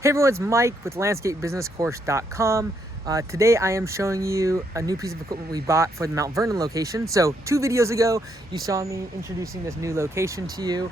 Hey everyone, it's Mike with landscapebusinesscourse.com. Today I am showing you a new piece of equipment we bought for the Mount Vernon location. So 2 videos ago, you saw me introducing this new location to you.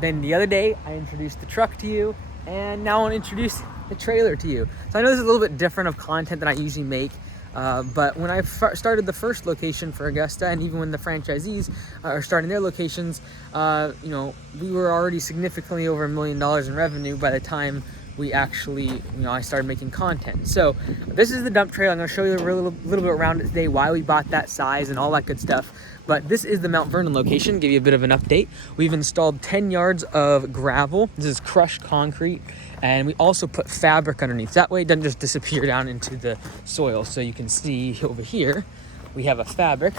Then the other day, I introduced the truck to you. And now I want to introduce the trailer to you. So I know this is a little bit different of content than I usually make. But when I started the first location for Augusta, and even when the franchisees are starting their locations, we were already significantly over $1 million in revenue by the time we actually, I started making content. So this is the dump trailer. I'm going to show you a little bit around it today, why we bought that size and all that good stuff. But this is the Mount Vernon location. Give you a bit of an update. We've installed 10 yards of gravel. This is crushed concrete. And we also put fabric underneath. That way it doesn't just disappear down into the soil. So you can see over here, we have a fabric,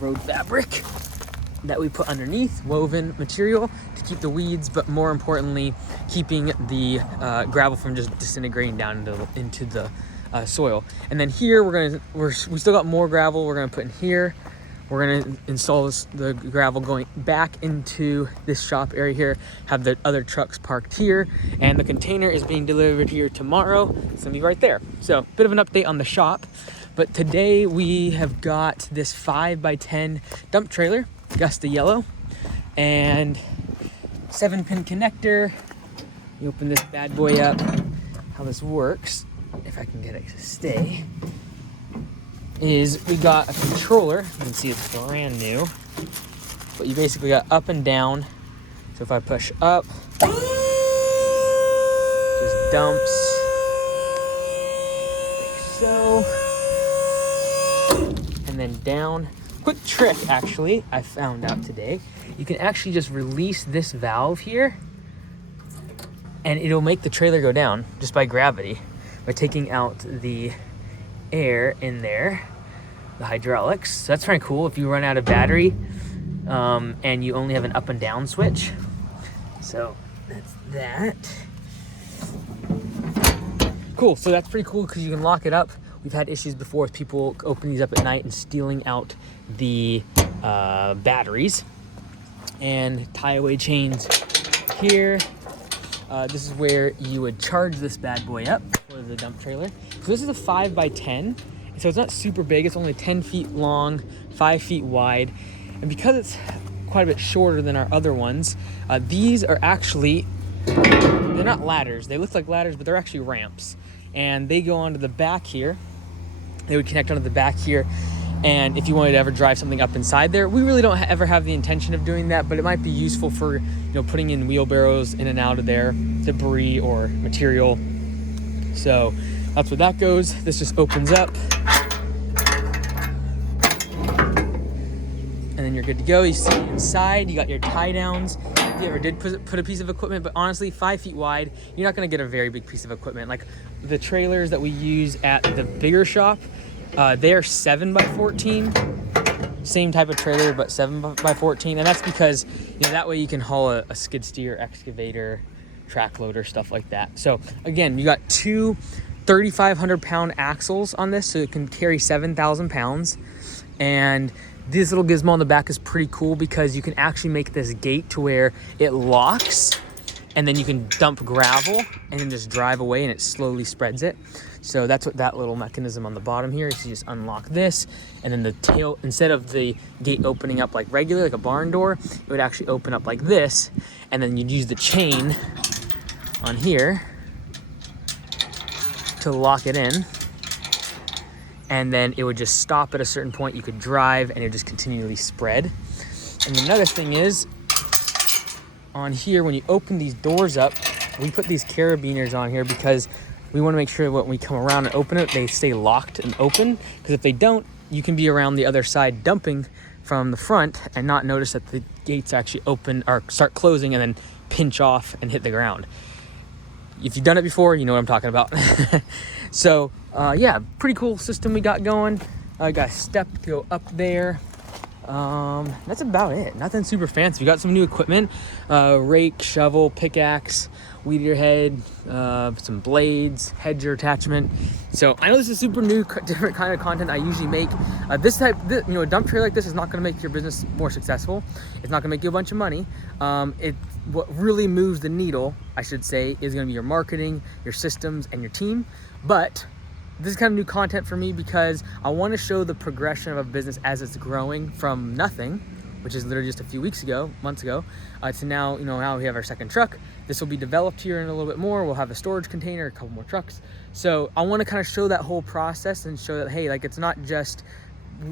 road fabric, that we put underneath, woven material to keep the weeds, but more importantly, keeping the gravel from just disintegrating down into the soil. And then here we still got more gravel we're gonna put in here. We're gonna install the gravel going back into this shop area here, have the other trucks parked here, and the container is being delivered here tomorrow. It's gonna be right there. So bit of an update on the shop. But today we have got this 5x10 dump trailer, Augusta yellow, and 7-pin connector. You open this bad boy up. How this works, if I can get it to stay, is we got a controller. You can see it's brand new, but you basically got up and down. So if I push up, just dumps like so, and then down. Quick trick, actually, I found out today. You can actually just release this valve here, and it'll make the trailer go down just by gravity, by taking out the air in there, the hydraulics. So that's kind of cool if you run out of battery and you only have an up and down switch. So that's that. Cool, so that's pretty cool because you can lock it up. We've had issues before with people opening these up at night and stealing out the batteries. And tie-away chains here. This is where you would charge this bad boy up for the dump trailer. So this is a 5x10. So it's not super big. It's only 10 feet long, 5 feet wide. And because it's quite a bit shorter than our other ones, these are actually, they're not ladders. They look like ladders, but they're actually ramps. And they go onto the back here. They would connect onto the back here. And if you wanted to ever drive something up inside there, we really don't ever have the intention of doing that, but it might be useful for, putting in wheelbarrows in and out of there, debris or material. So that's where that goes. This just opens up. And then you're good to go. You see inside, you got your tie downs. If you ever did put a piece of equipment, but honestly, 5 feet wide, you're not gonna get a very big piece of equipment. Like the trailers that we use at the bigger shop, they're 7x14, same type of trailer, but 7x14. And that's because, that way you can haul a skid steer, excavator, track loader, stuff like that. So again, you got two 3,500 pound axles on this, so it can carry 7,000 pounds. And this little gizmo on the back is pretty cool because you can actually make this gate to where it locks, and then you can dump gravel and then just drive away and it slowly spreads it. So that's what that little mechanism on the bottom here is. You just unlock this, and then the tail, instead of the gate opening up like regular, like a barn door, it would actually open up like this, and then you'd use the chain on here to lock it in. And then it would just stop at a certain point. You could drive and it would just continually spread. And another thing is, on here, when you open these doors up, we put these carabiners on here because we want to make sure when we come around and open it, they stay locked and open. Because if they don't, you can be around the other side dumping from the front and not notice that the gates actually open or start closing and then pinch off and hit the ground. If you've done it before, you know what I'm talking about. So yeah, pretty cool system we got going. I got a step to go up there. That's about it. Nothing super fancy. We got some new equipment, rake, shovel, pickaxe, weed eater head, some blades, hedger attachment. So I know this is super new, different kind of content I usually make. A dump trailer like this is not going to make your business more successful. It's not going to make you a bunch of money. what really moves the needle, I should say, is going to be your marketing, your systems, and your team. But this is kind of new content for me because I want to show the progression of a business as it's growing from nothing, which is literally just a few months ago, to now, now we have our second truck. This will be developed here in a little bit more. We'll have a storage container, a couple more trucks. So I want to kind of show that whole process and show that, hey, like, it's not just,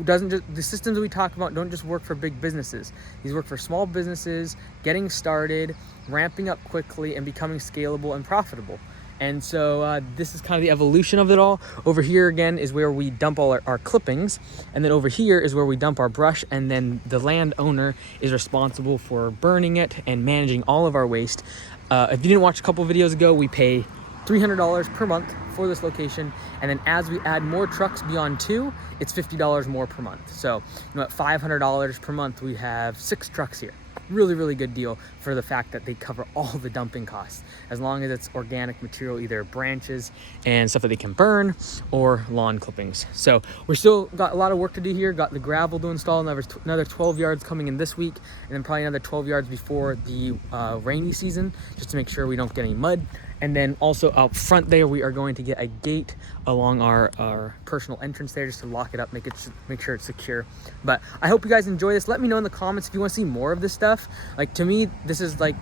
the systems we talk about don't just work for big businesses. These work for small businesses, getting started, ramping up quickly, and becoming scalable and profitable. And so this is kind of the evolution of it all. Over here again is where we dump all our clippings, and then over here is where we dump our brush, and then the landowner is responsible for burning it and managing all of our waste. If you didn't watch a couple videos ago, we pay $300 per month for this location, and then as we add more trucks beyond 2, it's $50 more per month. So at $500 per month, we have 6 trucks here. Really, really good deal for the fact that they cover all the dumping costs, as long as it's organic material, either branches and stuff that they can burn or lawn clippings. So we're still got a lot of work to do here. Got the gravel to install, another 12 yards coming in this week, and then probably another 12 yards before the rainy season, just to make sure we don't get any mud. And then also out front there, we are going to get a gate along our personal entrance there, just to lock it up, make sure it's secure. But I hope you guys enjoy this. Let me know in the comments if you want to see more of this stuff. Like, to me, this is like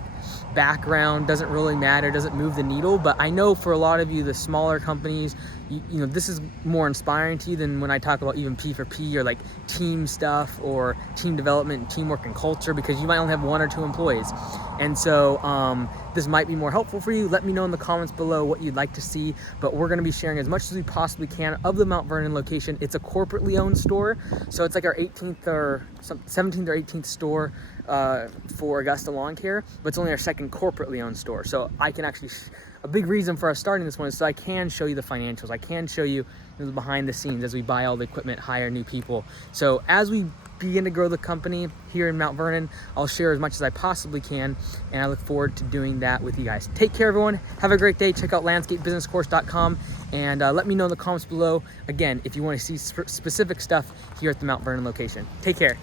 background, doesn't really matter, doesn't move the needle. But I know for a lot of you, the smaller companies, you know, this is more inspiring to you than when I talk about even P4P or like team stuff or team development and teamwork and culture, because you might only have 1 or 2 employees. And so this might be more helpful for you. Let me know in the comments below what you'd like to see. But we're going to be sharing as much as we possibly can of the Mount Vernon location. It's a corporately owned store, so it's like our 17th or 18th store for Augusta Lawn Care, but it's only our second corporately owned store. So I can actually, a big reason for us starting this one is so I can show you the financials. I can show you the behind the scenes as we buy all the equipment, hire new people. So as we begin to grow the company here in Mount Vernon, I'll share as much as I possibly can, and I look forward to doing that with you guys. Take care, everyone. Have a great day. Check out landscapebusinesscourse.com, and let me know in the comments below, again, if you want to see specific stuff here at the Mount Vernon location. Take care.